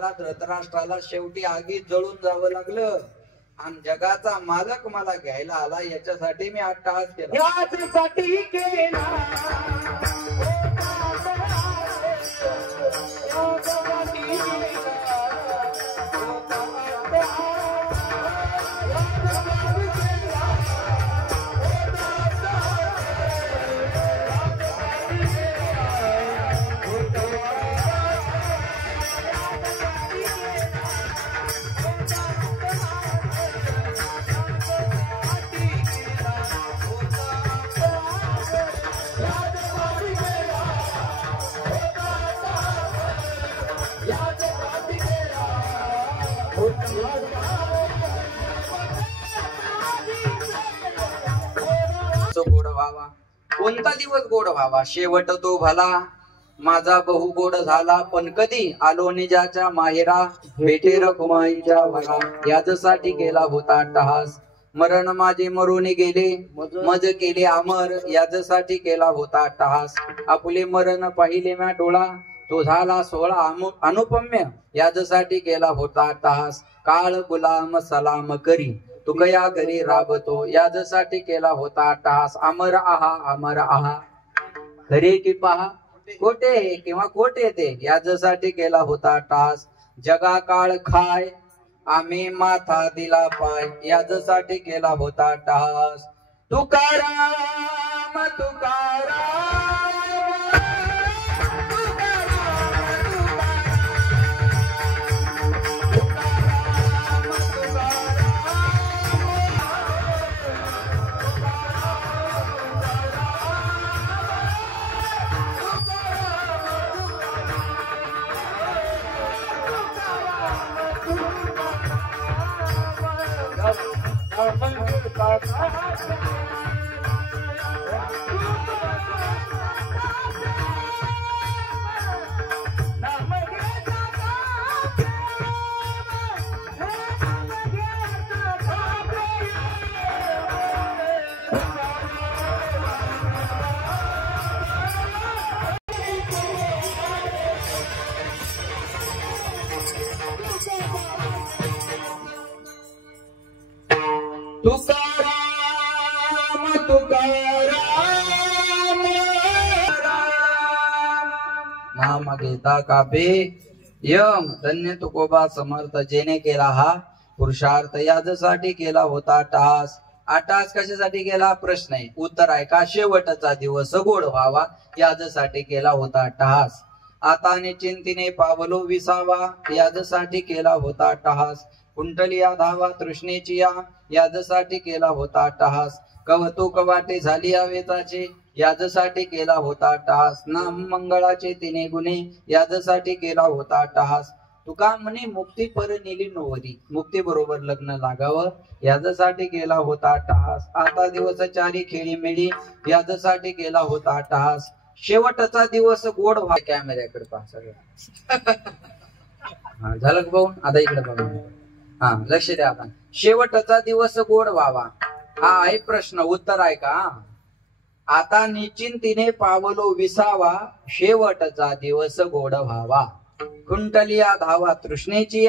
मला धृतराष्ट्राला शेवटी आगीत जळून जावं लागलं आणि जगाचा मालक मला घ्यायला आला याच्यासाठी मी अट्टहास केला. याच्यासाठी केला गोड व्हावा. कोणता दिवस गोड व्हावा शेवट तो भला माझा बहु गोड झाला पण कधी आलो निजाच्या माहेरा भेटे रखुमाईच्या वरा. याच्यासाठी केला होता अट्टहास मरण माझे मरून गेले मज केले अमर. याच्यासाठी केला होता अट्टहास आपले मरण पाहिले म्या डोळा तो झाला सोहळा अनुपम्य. याच्यासाठी केला होता अट्टहास काळ गुलाम सलाम करी तू कया घरी राबतो. याच्यासाठी केला होता अट्टहास अमर आहा खरे की पहा कोटे किंवा कोटे ते. याच्यासाठी केला होता अट्टहास जगा काळ खाय आम्ही माथा दिला पाय. याच्यासाठी केला होता अट्टहास तुकाराम तुकाराम तुकाराम तुकाराम नाम घेता कापे यम. धन्य तुकोबा समर्थ जेने केला हा पुरुषार्थ. याच्यासाठी केला होता अट्टहास. अट्टहास कशासाठी केला प्रश्न आहे उत्तर आहे का शेवटचा दिवस गोड व्हावा याच्यासाठी केला होता अट्टहास. आता चिंतीने पावलो विसावा याच्यासाठी केला होता अट्टहास. कुंटलिया धावा तृष्णेची याच्यासाठी केला होता अट्टहास. कवतुक वाटे झाली वेताचे याच्यासाठी केला होता अट्टहास. नाम मंगळाचे तिने गुणे याच्यासाठी केला होता अट्टहास. तुका म्हणे मुक्ती पर नेली नोवरी मुक्ती बरोबर लग्न लागावं याच्यासाठी केला होता अट्टहास. आता दिवस चारी खेळी मेळी याच्यासाठी केला होता अट्टहास. शेवटचा दिवस गोड व्हा. कॅमेऱ्याकडे पहा सगळं झालं का पाहून आता इकडे बघा. हा लक्ष द्या. आता शेवटचा दिवस गोड व्हावा हा आहे प्रश्न उत्तर आहे का. आता निश्चिंतीने पावलो विसावा शेवटचा दिवस गोड व्हावा. कुंटलिया धावा तृष्णेची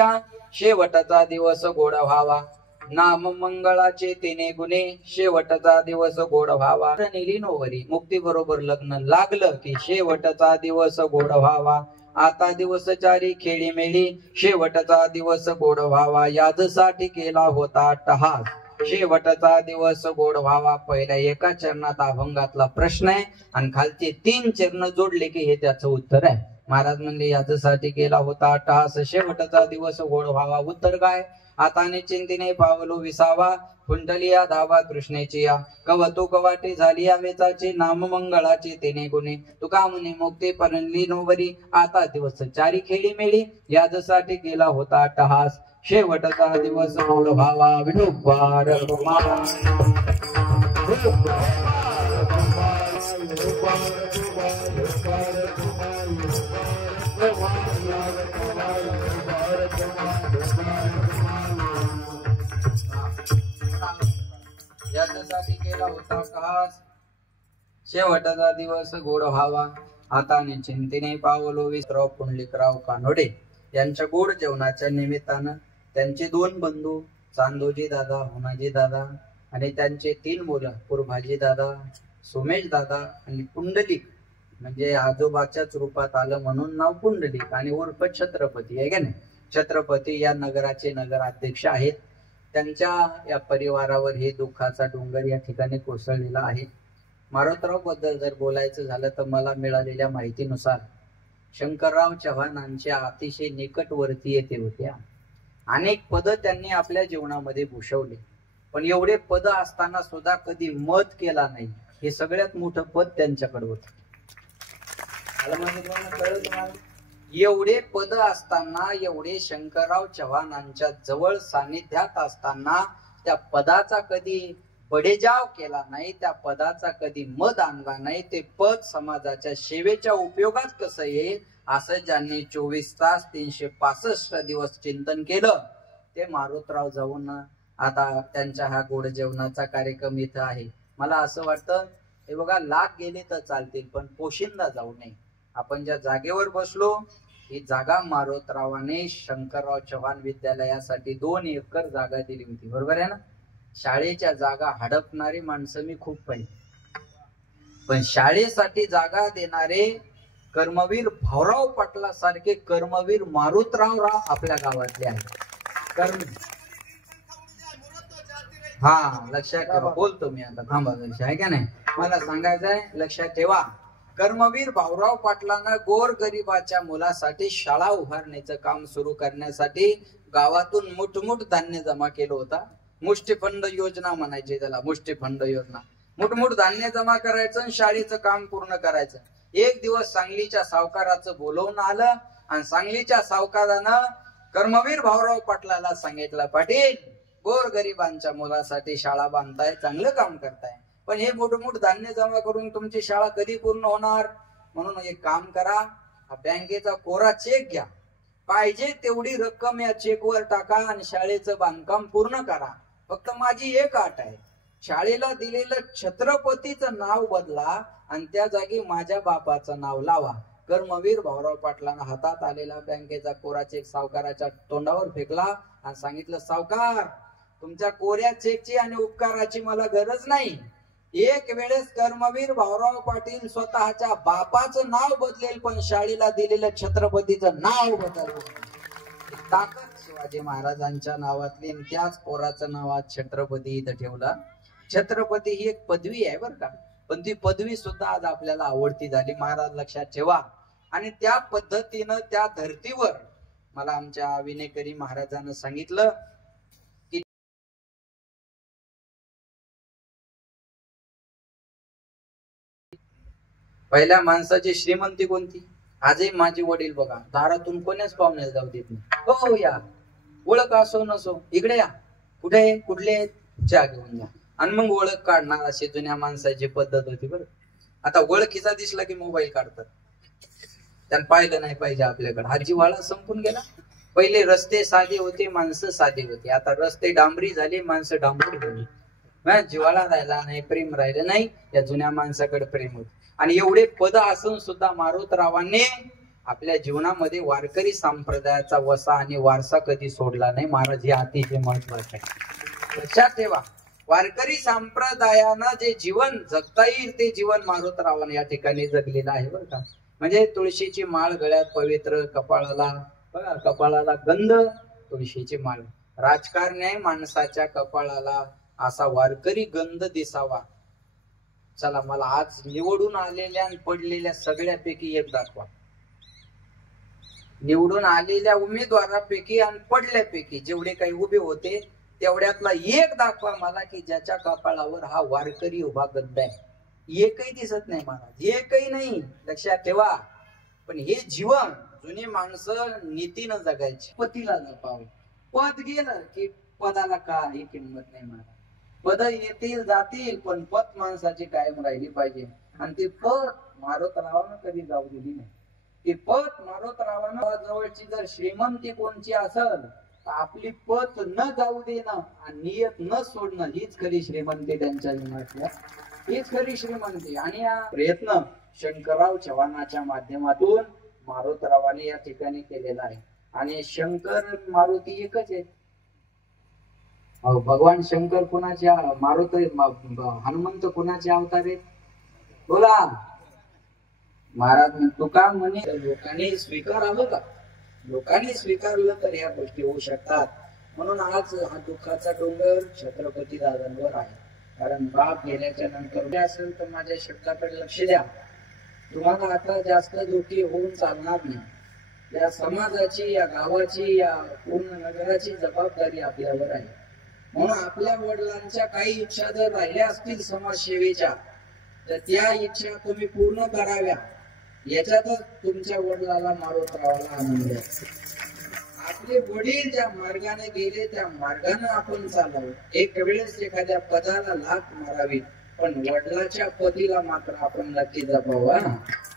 शेवटचा दिवस गोड व्हावा. नाम मंगळाचे तिने गुणे शेवटचा दिवस गोड व्हावा. नेली नोवरी मुक्ती बरोबर लग्न लागलं की शेवटचा दिवस गोड व्हावा. आता दिवस चारी खेळी मेळी शेवटचा दिवस गोड व्हावा. याच्यासाठी केला होता अट्टहास शेवटचा दिवस गोड व्हावा. पहिल्या एका चरणात अभंगातला प्रश्न आहे आणि खालचे 3 चरण जोडले की हे त्याचं उत्तर आहे. महाराज म्हणले याच्यासाठी केला होता अट्टहास शेवटचा दिवस गोड व्हावा. उत्तर काय आता निश्चिंतीने पावलो विसावा कुंडलिया धावा तृष्णेची कवतुक वाटे झाली वेचाचे नाम मंगळाचे तिने गुणे. तुका म्हणे मुक्ती परणली नोवरी आता दिवस चारी खेळी मेळी याच्यासाठी केला होता अट्टहास शेवटचा दिवस गोड व्हावा. विठोबा रखुमा याच्यासाठी केला होता अट्टहास शेवटचा दिवस गोड व्हावा. आता चिंतेने पावलो विसराव पुंडलिकराव कानोडे यांच्या गोड जेवणाच्या निमित्तानं त्यांचे 2 बंधू चांदोजी दादा, होनाजी दादा आणि त्यांचे 3 मुलं कुरभाजी दादा, सोमेश दादा आणि पुंडलिक, म्हणजे आजोबाच्याच रूपात आलं म्हणून नाव पुंडलिक आणि उर्फ छत्रपती आहे का नाही. छत्रपती या नगराचे नगराध्यक्ष आहेत. त्यांच्या या परिवारावर हे दुःखाचा डोंगर या ठिकाणी कोसळलेला आहे. मारोतराव बद्दल जर बोलायचं झालं तर मला मिळालेल्या माहितीनुसार शंकरराव चव्हाणांच्या अतिशय निकटवर्तीय ते होते. अनेक पद त्यांनी आपल्या जीवनामध्ये भूषवले, पण एवढे पद असताना सुद्धा कधी मत केला नाही. हे सगळ्यात मोठं पद त्यांच्याकडे होतं. एवढे पद असताना, एवढे शंकरराव चव्हाणांच्या जवळ सानिध्यात असताना त्या पदाचा कधी बडेजाव केला नाही, त्या पदाचा कधी मत आणला नाही. ते पद समाजाच्या सेवेच्या उपयोगात कसं येईल असं ज्यांनी 24 तास 365 दिवस चिंतन केलं, ते मारुतराव जाऊन आता त्यांच्या हा गोड जेवणाचा कार्यक्रम इथं आहे. मला असं वाटतं, हे बघा, लाख गेले तर चालतील पण पोशिंदा जाऊ नये. आपण ज्या जागेवर बसलो ही जागा मारुतरावाने शंकरराव चव्हाण विद्यालयासाठी 2 एकर जागा दिली होती, बरोबर आहे ना. शाळेच्या जागा हडपणारी माणसं मी खूप पाहिली, पण शाळेसाठी जागा देणारे कर्मवीर भाऊराव पाटला सारखे कर्मवीर मारुतराव आपल्या गावातले आहेत. हा, लक्षात ठेवा. बोलतो मी आता, थांबा लक्ष आहे का नाही. मला सांगायचंय, लक्षात ठेवा. कर्मवीर भाऊराव पाटलांना गोरगरिबाच्या मुलासाठी शाळा उभारण्याचं काम सुरू करण्यासाठी गावातून मुठमुठ धान्य जमा केलं होता. मुष्टीफंड योजना म्हणायची त्याला, मुष्टीफंड योजना. मुठमुठ धान्य जमा करायचं आणि शाळेचं काम पूर्ण करायचं. एक दिवस सांगलीच्या सावकाराचं बोलवून आलं आणि सांगलीच्या सावकारानं कर्मवीर भाऊराव पाटलाला सांगितलं, पाटील, गोरगरिबांच्या मुलासाठी शाळा बांधताय, चांगलं काम करताय, पण हे मोठमोठ धान्य जमा करून तुमची शाळा कधी पूर्ण होणार. म्हणून एक काम करा, हा बँकेचा कोरा चेक घ्या, पाहिजे तेवढी रक्कम या चेकवर टाका आणि शाळेचं बांधकाम पूर्ण करा. फक्त माझी एक अट आहे, शाळेला दिलेलं छत्रपतीचं नाव बदला आणि त्या जागी माझ्या बापाचं नाव लावा. कर्मवीर भाऊराव पाटलांना हातात आलेला बँकेचा कोरा चेक सावकाराच्या तोंडावर फेकला आणि सांगितलं, सावकार, तुमच्या कोऱ्या चेकची आणि उपकाराची मला गरज नाही. एक वेळेस कर्मवीर भाऊराव पाटील स्वतःच्या बापाचं नाव बदलेल, पण शाळेला दिलेलं छत्रपतीचं नाव बदललं. ताकद शिवाजी महाराजांच्या नावातली, त्याच पोराचं नाव आज छत्रपती इथं ठेवला. छत्रपती ही एक पदवी आहे बरं का, पण ती पदवी सुद्धा आज आपल्याला आवडती झाली. महाराज लक्षात ठेवा. आणि त्या पद्धतीनं त्या धर्तीवर मला आमच्या विनेकरी महाराजांना सांगितलं की पहिल्या माणसाची श्रीमंती कोणती. आजही माझे वडील बघा, दारातून कोणीच पाहुण्याला जाऊ देत नाही. हो या, ओळख असो नसो, इकडे या, कुठे कुठले चहा घेऊन जा, आणि मग ओळख काढणार. अशी जुन्या माणसाची पद्धत होती बरं. आता ओळखीचा दिसला की मोबाईल काढतात, त्यांना पाहिलं नाही पाहिजे आपल्याकडे. हा जिव्हाळा संपून गेला. पहिले रस्ते साधे होते, माणसं साधे होते. आता रस्ते डांबरी झाले, माणसं डांबरी झाली. जिव्हाळा राहिला नाही, प्रेम राहिलं नाही. या जुन्या माणसाकडे प्रेम होत. आणि एवढे पद असून सुद्धा मारुतरावांनी आपल्या जीवनामध्ये वारकरी संप्रदायाचा वसा आणि वारसा कधी सोडला नाही. महाराज, हे अतिशय महत्वाचं आहे, लक्षात ठेवा. वारकरी संप्रदायानं जे जीवन जगता येईल ते जीवन मारुतरावांनी या ठिकाणी जगलेलं आहे बरं का. म्हणजे तुळशीची माळ गळ्यात पवित्र, कपाळाला बघा, कपाळाला गंध, तुळशीची माळ. राजकारण्य माणसाच्या कपाळाला असा वारकरी गंध दिसावा. चला, मला आज निवडून आलेल्या आणि पडलेल्या सगळ्यापैकी एक दाखवा. निवडून आलेल्या उमेदवारापैकी आणि पडल्यापैकी जेवढे काही उभे होते तेवढ्यातला एक दाखवा मला की ज्याच्या कपाळावर हा वारकरी उभा गंध आहे. एकही दिसत नाही महाराज, एकही नाही, लक्षात ठेवा. पण हे जीवन जुनी माणसं नीतीनं जगायची, पतीला जपावं. पद गेलं की पदाला काही किंमत नाही महाराज. पद येतील जातील, पण पत माणसाची कायम राहिली पाहिजे. आणि ती पत मारुतरावानं कधी जाऊ दिली नाही. ती पत मारुतरावानं जवळची जर श्रीमंती कोणची असेल तर आपली पत न जाऊ देणं आणि नियत न सोडणं हीच खरी श्रीमंती त्यांच्या जीवनातल्या, हीच खरी श्रीमंती. आणि हा प्रयत्न शंकरराव चव्हाणाच्या माध्यमातून मारुतरावांनी या ठिकाणी केलेला आहे. आणि शंकर आणि मारुती एकच आहे. अहो भगवान शंकर कुणाच्या, मारुती हनुमंत कुणाचे अवतार आहेत बोला. महाराज तुका म्हणे लोकांनी स्वीकारावं का, लोकांनी स्वीकारलं तर या गोष्टी होऊ शकतात. म्हणून आज हा दुःखाचा डोंगर छत्रपती दादांवर आहे. कारण बाप गेल्याच्या नंतर असेल तर माझ्या शब्दाकडे लक्ष द्या. तुम्हाला आता जास्त दुःखी होऊन चालणार नाही. या समाजाची, या गावाची, या पूर्ण नगराची जबाबदारी आपल्यावर आहे. म्हणून आपल्या वडिलांच्या काही इच्छा जर राहिल्या असतील समाजसेवेच्या, तर त्या इच्छा तुम्ही पूर्ण कराव्या. याच्यातच तुमच्या वडिलाला मारुतरावाला आनंद आहे. आपले वडील ज्या मार्गाने गेले त्या मार्गाने आपण चालावं. एक वेळेस एखाद्या पदाला लाथ मारावी, पण वडिलाच्या पतीला मात्र आपण नक्की जपावं.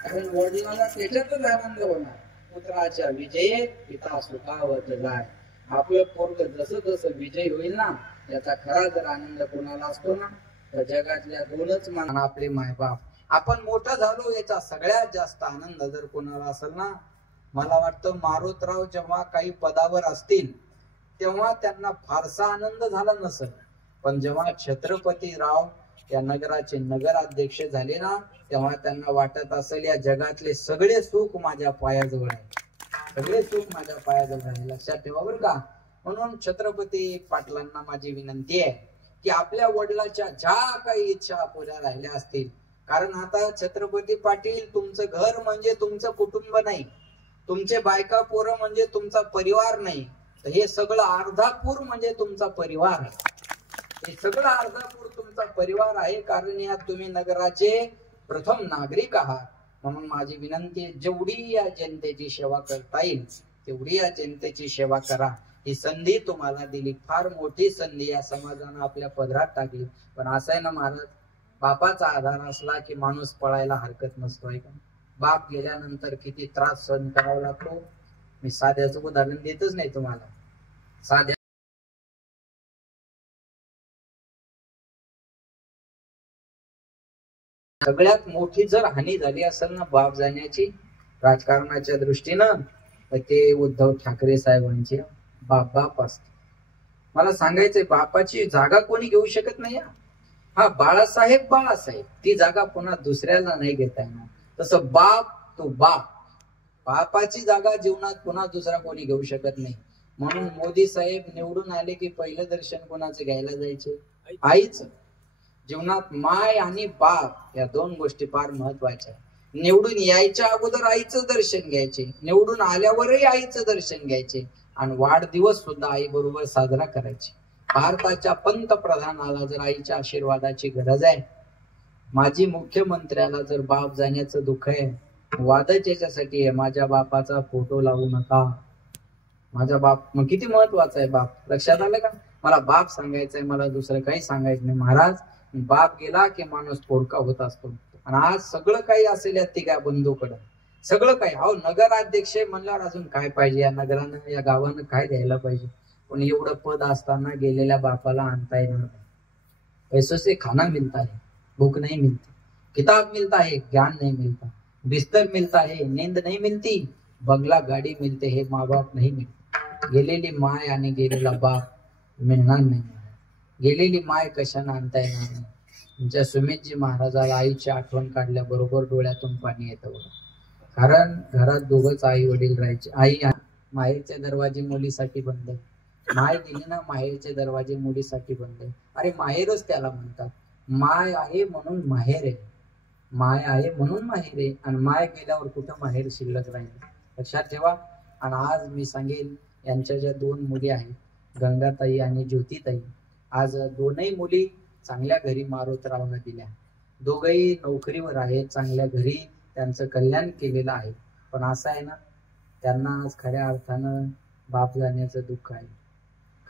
कारण वडिलाला त्याच्यातच आनंद होणार. पुत्राच्या विजयेत पिता सुखावत जाय. आपलं पोरग जसं जसं विजय होईल ना, त्याचा खरा जर आनंद कोणाला असतो ना, तर जगातल्या दोनच मान आपले मायबाप. आपण मोठं झालो याचा सगळ्यात जास्त आनंद जर कोणाला असेल ना, मला वाटतं मारुतराव जेव्हा काही पदावर असतील तेव्हा त्यांना फारसा आनंद झाला नसेल, पण जेव्हा छत्रपतीराव या नगराचे नगराध्यक्ष झाले ना, तेव्हा त्यांना वाटत असेल या जगातले सगळे सुख माझ्या पायाजवळ आहे, सगळे सुख माझ्या पायाजवळ आहे. लक्षात ठेवा बरं का. म्हणून छत्रपती पाटलांना माझी विनंती आहे की आपल्या वडिलाच्या ज्या काही इच्छा अपुऱ्या राहिल्या असतील, कारण आता छत्रपती पाटील तुमचं घर म्हणजे तुमचं कुटुंब नाही, तुमचे बायका पोरं म्हणजे तुमचा परिवार नाही, तर हे सगळं अर्धापूर म्हणजे तुमचा परिवार आहे. हे सगळं अर्धापूर तुमचा परिवार आहे. कारण यात तुम्ही नगराचे प्रथम नागरिक आहात. म्हणून माझी विनंती आहे, जेवढी या जनतेची सेवा करता येईल तेवढी या जनतेची सेवा करा. ही संधी तुम्हाला दिली, फार मोठी संधी या समाजानं आपल्या पदरात टाकली. पण असं आहे ना महाराज, बापाचा आधार असला की माणूस पळायला हरकत नसतो आहे का. बाप गेल्यानंतर किती त्रास सहन करावा लागतो. मी साध्याचं उदाहरण देतच नाही तुम्हाला. साध्या सगळ्यात मोठी जर हानी झाली असेल ना बाप जाण्याची राजकारणाच्या दृष्टीनं, तर ते उद्धव ठाकरे साहेबांचे बाप असते. मला सांगायचंय, बापाची जागा कोणी घेऊ शकत नाही. हा बाळासाहेब ती जागा पुन्हा दुसऱ्याला नाही घेता येणार. तसं बाप तो बाप, बापाची जागा जीवनात पुन्हा दुसरा कोणी घेऊ शकत नाही. म्हणून मोदी साहेब निवडून आले की पहिलं दर्शन कोणाचं घ्यायला जायचे, आईच. जीवनात माय आणि बाप या दोन गोष्टी फार महत्वाच्या. निवडून यायच्या अगोदर आईचं दर्शन घ्यायचे, निवडून आल्यावरही आईचं दर्शन घ्यायचे, आणि वाढदिवस सुद्धा आई बरोबर साजरा करायचे. भारताच्या पंतप्रधानाला जर आईच्या आशीर्वादाची गरज आहे, माजी मुख्यमंत्र्याला जर बाप जाण्याचं दुःख आहे, वादच याच्यासाठी आहे, माझ्या बापाचा फोटो लावू नका. माझा बाप मग किती महत्वाचा आहे बाप. लक्षात आलं का. मला बाप सांगायचंय, मला दुसरं काही सांगायचं नाही महाराज. बाप गेला की माणूस पोरका होत असतो. आणि आज सगळं काही असेल या तिघा बंधूकडं, सगळं काही. अहो नगराध्यक्ष म्हणल्यावर अजून काय पाहिजे, या नगरानं या गावानं काय द्यायला पाहिजे. पण एवढं पद असताना गेलेल्या बापाला आणता येणार नाही. पैसों से खाना मिलता है, भूख नहीं मिलती. किताब मिलता है, ज्ञान नहीं मिलता. बिस्तर मिलता है, नींद नहीं मिलती. बंगला गाडी मिलते है, माँ बाप नहीं मिळते. गेलेली माय आणि गेलेला बाप मिळणार नाही. गेलेली माय कशाने आणता येणार नाही. तुमच्या सुमितजी महाराजाला आईची आठवण काढल्याबरोबर डोळ्यातून पाणी येतं बघा. कारण घरात दोघच आई वडील राहायचे. आई माहेरचे दरवाजे मुलीसाठी बंद आहे. माय गेली ना, माहेरचे दरवाजे मुलीसाठी बंद आहे. अरे माहेरच त्याला म्हणतात. माय आहे म्हणून माहेर आहे, माय आहे म्हणून माहेर आहे. आणि माय गेल्यावर कुठं माहेर शिल्लक राहील. लक्षात ठेवा. आणि आज मी सांगेन, यांच्या ज्या दोन मुली आहेत, गंगाताई आणि ज्योतिताई, आज दोनही मुली चांगल्या घरी मारुतरावनं दिल्या. दोघही नोकरीवर आहेत, चांगल्या घरी त्यांचं कल्याण केलेलं आहे. पण असं आहे ना, त्यांना आज खऱ्या अर्थानं बाप जाण्याचं दुःख आहे.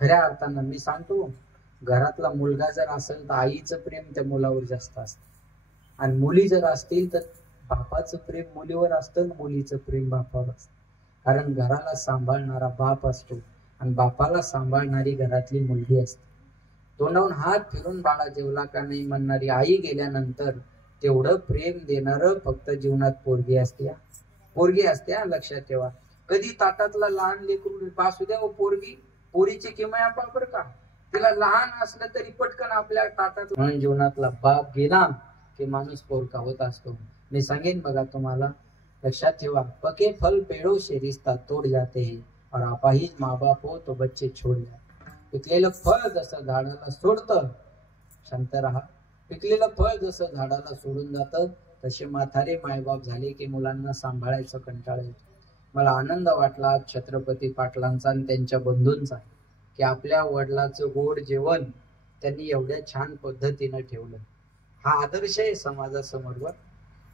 खऱ्या अर्थानं मी सांगतो, घरातला मुलगा जर असेल तर आईचं प्रेम त्या मुलावर जास्त असतं, आणि मुली जर असतील तर बापाचं प्रेम मुलीवर असतं, मुलीचं प्रेम बापावर असतं. कारण घराला सांभाळणारा बाप असतो आणि बापाला सांभाळणारी घरातली मुलगी असते. तोंडावून हात फिरून बाळा जेवला का नाही म्हणणारी आई गेल्यानंतर तेवढं प्रेम देणारं फक्त जीवनात पोरगी असते. पोरगी असते, लक्षात ठेवा. कधी ताटातला लहान लेकरू पासू द्या, पोरगी पोरीची किमया बर का, तिला लहान असलं तरी पटकन आपल्या ताटात. म्हणून जीवनातला बाप गेला की माणूस पोरका होत असतो. मी सांगेन बघा तुम्हाला, लक्षात ठेवा, पके फल पेड़ों से रिश्ता तोड़ जाते हैं और अपाहिज माँ बाप हो तो बच्चे छोड़ जाते. पिकलेलं फळ जसं झाडाला सोडतं, शांत राहा, पिकलेलं फळ जसं झाडाला सोडून जातं तसे म्हातारे मायबाप झाले की मुलांना सांभाळायचं कंटाळा येतो. मला आनंद वाटला छत्रपती पाटलांचा आणि त्यांच्या बंधूंचा की आपल्या वडिलाचं गोड जेवण त्यांनी एवढ्या छान पद्धतीनं ठेवलं. हा आदर्श आहे समाजासमोर.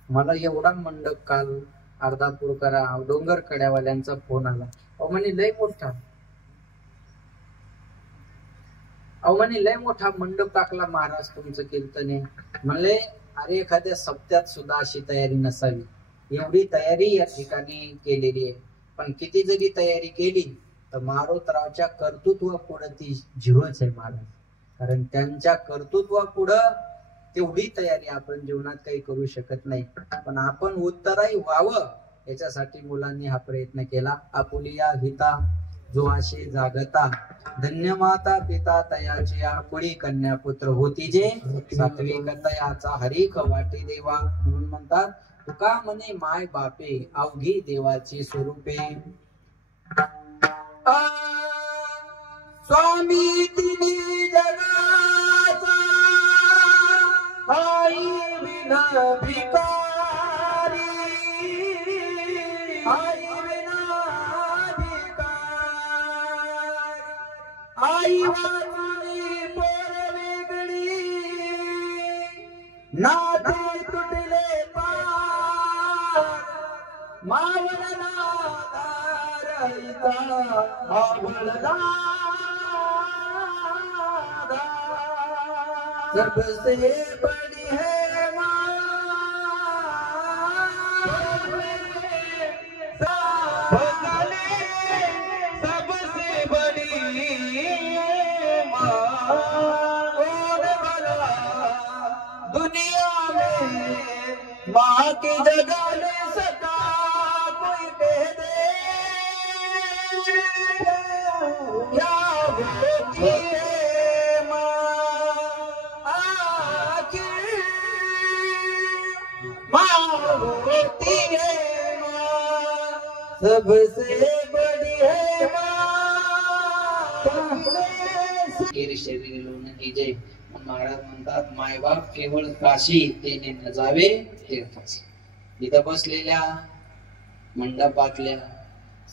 मला एवढा मंडप काल अर्धापूरकरा डोंगर कड्यावाल्यांचा फोन आला. अहो म्हणे लय मोठा मंडप टाकला महाराज तुमचं कीर्तने. म्हणले अरे एखाद्या सप्त्यात सुद्धा अशी तयारी नसावी, एवढी तयारी या ठिकाणी केलेली आहे. पण किती जरी तयारी केली तर मारोतरावच्या कर्तृत्वापुढं ती झिरोच आहे महाराज. कारण त्यांच्या कर्तृत्वापुढं तेवढी तयारी आपण जीवनात काही करू शकत नाही. पण आपण उत्तराई व्हावं याच्यासाठी मुलांनी हा प्रयत्न केला. आपुलिया हिता जो आशे जागता, धन्य माता पिता तयाची आपुली कन्या पुत्र होती जे, सात्विक तयाचा हरीक वाटी देवा. म्हणून म्हणतात तुका म्हणे माय बापे अवघी देवाची स्वरूपे. स्वामी तिनी जगाचा आई विना भिकारी, आई विना भिकारी, आई वाचली पोर वेगळी, नाते तुटले पार, मावळला दारईता मावळला सबसे बड़ी है माँ, सबसे बड़ी माँ, और भला दुनिया में माँ की जगह ले सका कोई कह दे क्या होती है होती है माँ, सबसे बड़ी है जय. महाराज म्हणतात मायबाप केवळ काशी तेने न जावे तीर्थाची. इथं बसलेल्या मंडपातल्या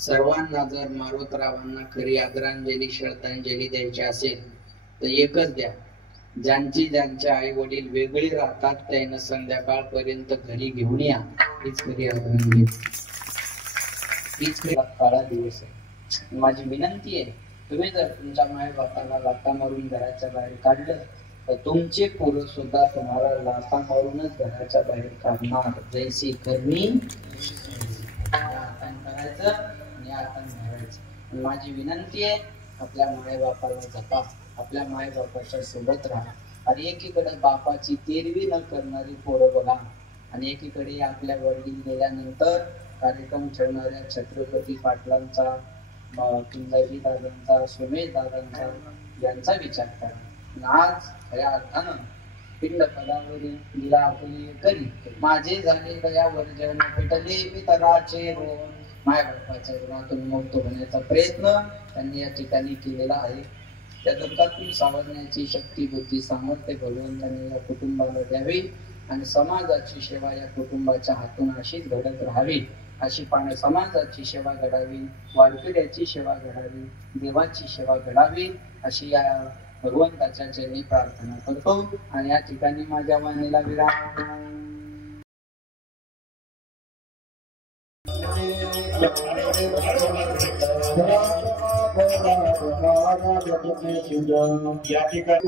सर्वांना जर मारोतरावांना खरी आदरांजली श्रद्धांजली द्यायची असेल तर एकच द्या, ज्यांचे आई वडील वेगळे राहतात त्यांना संध्याकाळपर्यंत घरी घेऊन या. हीच खरी आदरांजली, हीच काळा दिवस आहे. माझी विनंती आहे, तुम्ही जर तुमच्या माय बापाला लाथा मारून घराच्या बाहेर काढलं तर तुमचे पोरं सुद्धा तुम्हाला लाथा मारूनच घराच्या बाहेर काढणार. जैसी करणी हातान करायचं आणि हातान घालायचं. माझी विनंती आहे, आपल्या माय बापाला जपा, आपल्या माय बापाच्या सोबत राहा. आणि एकीकडे बापाची तेरवी न करणारी पोरं बघा आणि एकीकडे आपल्या वडील गेल्यानंतर कार्यक्रम ठेवणाऱ्या छत्रपती पाटलांचा, किंजाजी दादांचा, सुमेश दादांचा यांचा विचार करा. आज खऱ्या अर्थानं पिंड पदावरील दिला आपली करी माझे झाले दया वर्जन पेटले पितराचे ऋण. माय बापाच्या ऋणातून मुक्त होण्याचा प्रयत्न त्यांनी या ठिकाणी केलेला आहे. त्या दुःखातून सावरण्याची शक्ती, बुद्धी, सामर्थ्य भगवंतांनी या कुटुंबाला द्यावी आणि समाजाची सेवा या कुटुंबाच्या हातून अशीच घडत राहावी. अशी समाजाची सेवा घडावी, वारकऱ्याची सेवा घडावी, देवाची सेवा घडावी अशी या भगवंताच्या चरणी प्रार्थना करतो. आणि या ठिकाणी माझ्या वाणीला विराम. या ठिकाणी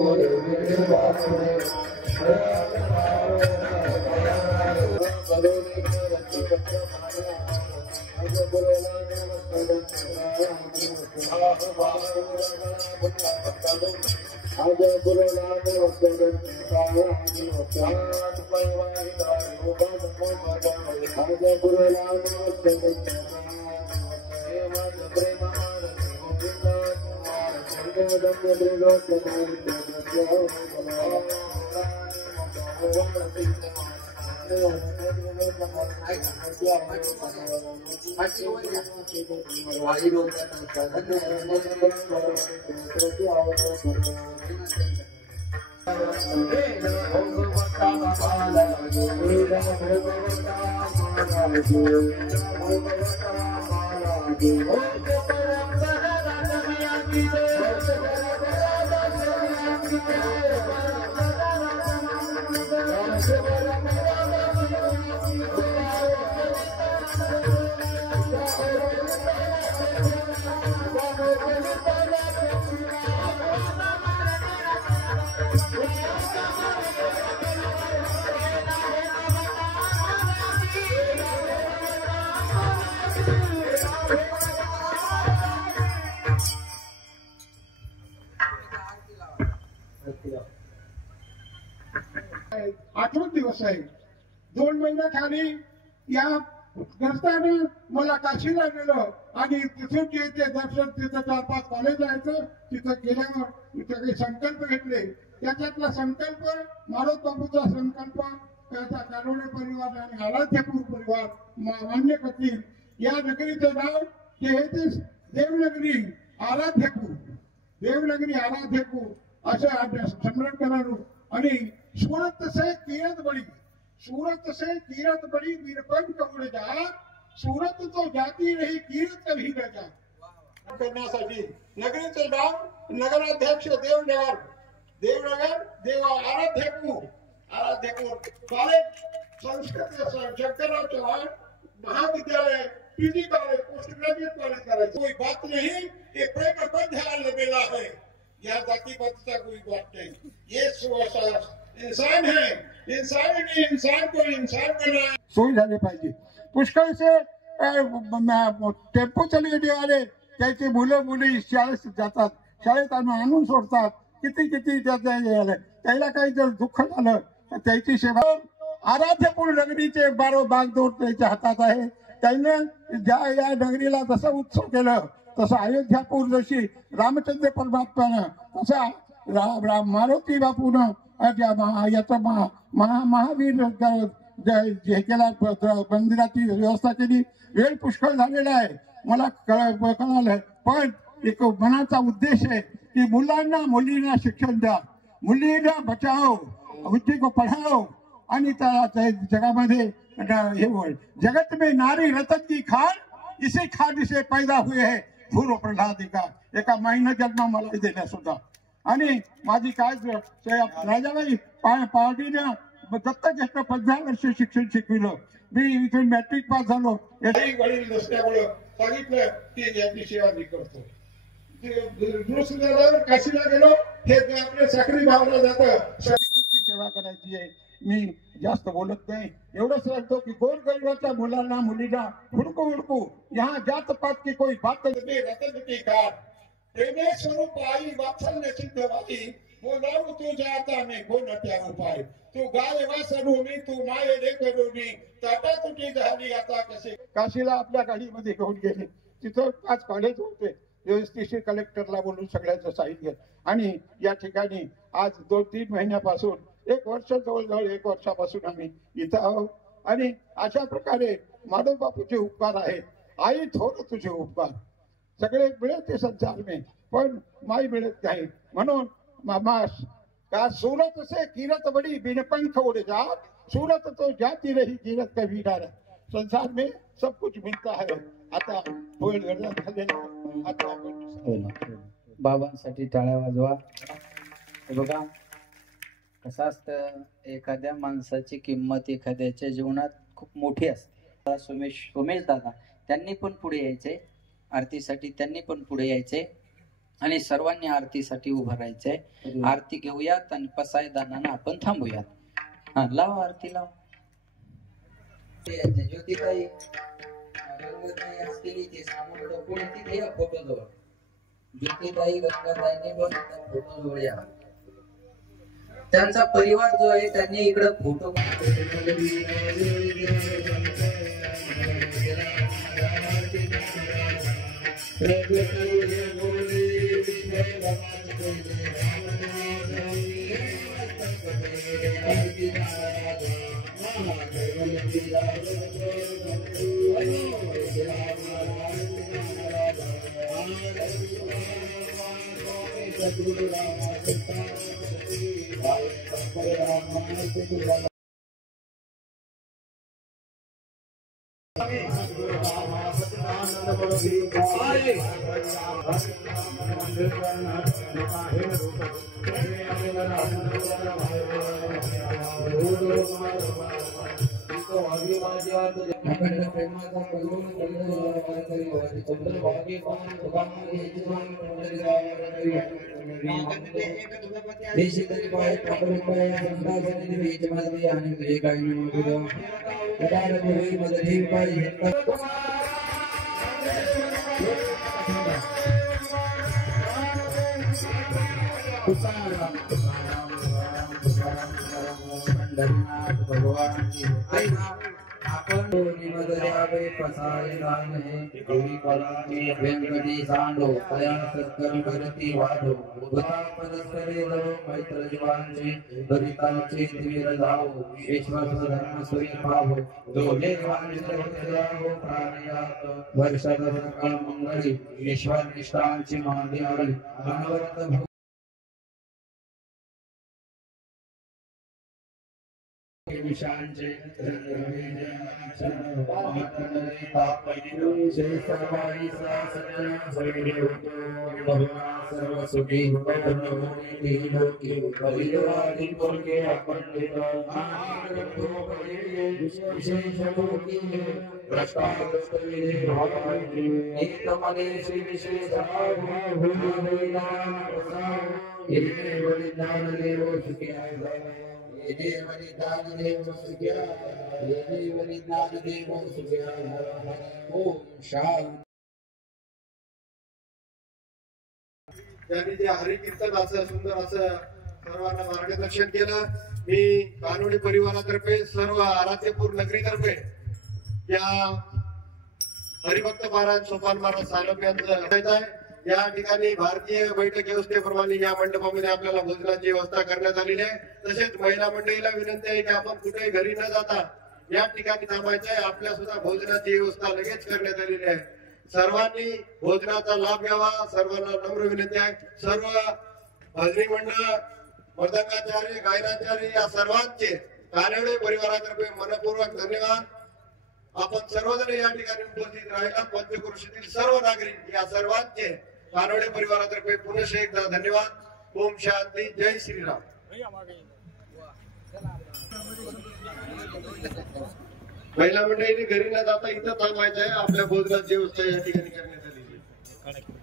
आठवण दिवस आहे. 2 महिन्याखाली या ग्रस्ताने मला काशीला नेलं आणि तिथून जे ते दर्शन, तिथं 4-5 कॉलेज जायचं. तिथं गेल्यावर तिथे काही संकल्प घेतले. त्याच्यातला संकल्प मारोत बापूचा संकल्प, त्याचा कारोडे परिवार आणि आराध्यपूर परिवार मान्य करतील. या नगरीचं नाव ते हेच देवनगरी आराध्यपूर, देवनगरी आराध्यपूर असं स्मरण करावं. आणि सूरत से कीरत बड़ी, सूरत से कीरत बड़ी वीरपंख उड़ जा, सूरत तो जाती रही कीरत कभी न जा. करण्यासाठी नगरीचं नाव नगराध्यक्ष देवनगर, देवनगर देवा आराध्यपूर, आराध्यपूर कॉलेज, संस्कृत शंकरराव चव्हाण महाविद्यालय, PG college, post graduate college करायचं. कोई बात नहीं, ये प्रेम बंध मिला है. या जाति पात का कोई बात नहीं. ये इंसान है, इंसान ने इंसान को इंसान बनाया. सोय झाली पाहिजे. पुष्कळसे टेम्पो चालवणे आले, त्याची मुलं मुली शाळेत जातात, शाळेत आणून सोडतात. किती त्याला काही जर दुःख झालं तर त्याची सेवा आराध्यपूर नगरीचे 12 बागदोर त्याच्या हातात आहे. त्यानं या नगरीला जसं उत्सव केलं, तसं अयोध्यापूर जशी रामचंद्र परमात्म्यानं, तसा मारुती बापूनं याचा महावीर हे केला, मंदिराची व्यवस्था केली. वेळ पुष्कळ झालेला आहे, मला कळालं. पण एक मनाचा उद्देश आहे की मुलांना मुलींना शिक्षण द्या, मुलींना बचाओ, बुद्धि को पढ़ाओ. आणि त्या जगामध्ये हे होय, जगत में नारी रतन की खान, इसी खान से पैदा हुए है पूर्व प्रल्हाद का. एका महिना जन्म मला देण्यास होता. आणि माझी काय राजाबाई पाटीनं दत्तक घेतलं, 15 वर्ष शिक्षण शिकविलं. मी इथून मॅट्रिक पास झालो. वडील नसल्यामुळे सांगितलं की याची सेवा मी करतो. दुसऱ्या काशीला गेलो, हे आपल्या साखरी भावना जातं, सेवा करायची आहे. मी जास्त बोलत नाही, एवढंच सांगतो की गोरगरिबाच्या मुलांना मुलींना हुडकू यहाँ जात पात की कोई बात नहीं. रतन की कार प्रेमे स्वरूप आई वात्सल्य सिद्ध वाली, वो लावू तू जाता में को न त्याग पाय. तू गाय वासरूनी, तू माये लेकरूनी, ताटा तुटी झाली आता कसे. काशीला आपल्या गाडीमध्ये घेऊन गेले. तिथं 5 कॉलेज होते. व्यवस्थिशीर कलेक्टरला बोलून सगळ्यांचं सांगितलं. आणि या ठिकाणी आज 2-3 महिन्यापासून 1 वर्ष, जवळजवळ 1 वर्षापासून आम्ही इथं आहोत. आणि अशा प्रकारे माधव बापूचे उपकार आहेत. आई थोर तुझे उपकार, सगळे मिळते संसार में, पण माई मिळत नाही. म्हणून मामास का सूरत से कीरत बड़ी बिनपंख उड़ जा, सूरत तो जाती रही कीरत कभी ना. संसार में सब कुछ मिलता है. आता होईल झालेला. आता बाबांसाठी टाळ्या वाजवा. बघा कसं असतं, एखाद्या माणसाची किंमत एखाद्याच्या जीवनात खूप मोठी असते. सोमेश दादा त्यांनी पण पुढे यायचे आरतीसाठी, त्यांनी पण पुढे यायचे आणि सर्वांनी आरतीसाठी उभं राहायचंय. आरती घेऊयात आणि पसायदानानं आपण थांबूयात. हा, लावा आरती लावा. ज्योतिताई असलेली ते सामोरं कोणी तिथे या फोटो जवळ. ज्योतिताई गंगाताईंनी पण फोटो जवळ या. त्यांचा परिवार जो आहे त्यांनी इकडे फोटो ईश्वर निष्ठांची मांडी आली अनवरत विषयांचे सर्व सुखी त्यांनी जे हरिकीर्तन असं सुंदर असं सर्वांना मार्गदर्शन केलं. मी कानोडी परिवारातर्फे सर्व आराध्यपूर नगरीतर्फे या हरिभक्त महाराज सोपान महाराज सालम यांचं आहे. या ठिकाणी भारतीय बैठक व्यवस्थेप्रमाणे या मंडपामध्ये आपल्याला भोजनाची व्यवस्था करण्यात आलेली आहे. तसेच महिला मंडळीला विनंती आहे की आपण कुठेही घरी न जाता या ठिकाणी थांबायचं आहे. आपल्या सुद्धा भोजनाची व्यवस्था लगेच करण्यात आलेली आहे. सर्वांनी भोजनाचा लाभ घ्यावा. सर्वांना नम्र विनंती आहे. सर्व भजनी मंडळ, मृदंगाचार्य, गायनाचार्य या सर्वांचे कानडे परिवारातर्फे मनपूर्वक धन्यवाद. आपण सर्वजण या ठिकाणी उपस्थित राहिला. पंचक्रोशीतील सर्व नागरिक या सर्वांचे कानडे परिवारातर्फे पुनश्च एकदा धन्यवाद. ओम शांती. जय श्रीराम. महिला मंडळीने घरी न जाता इथं थांबायचं आहे. आपल्या भोजनाची व्यवस्था या ठिकाणी करण्यात आली.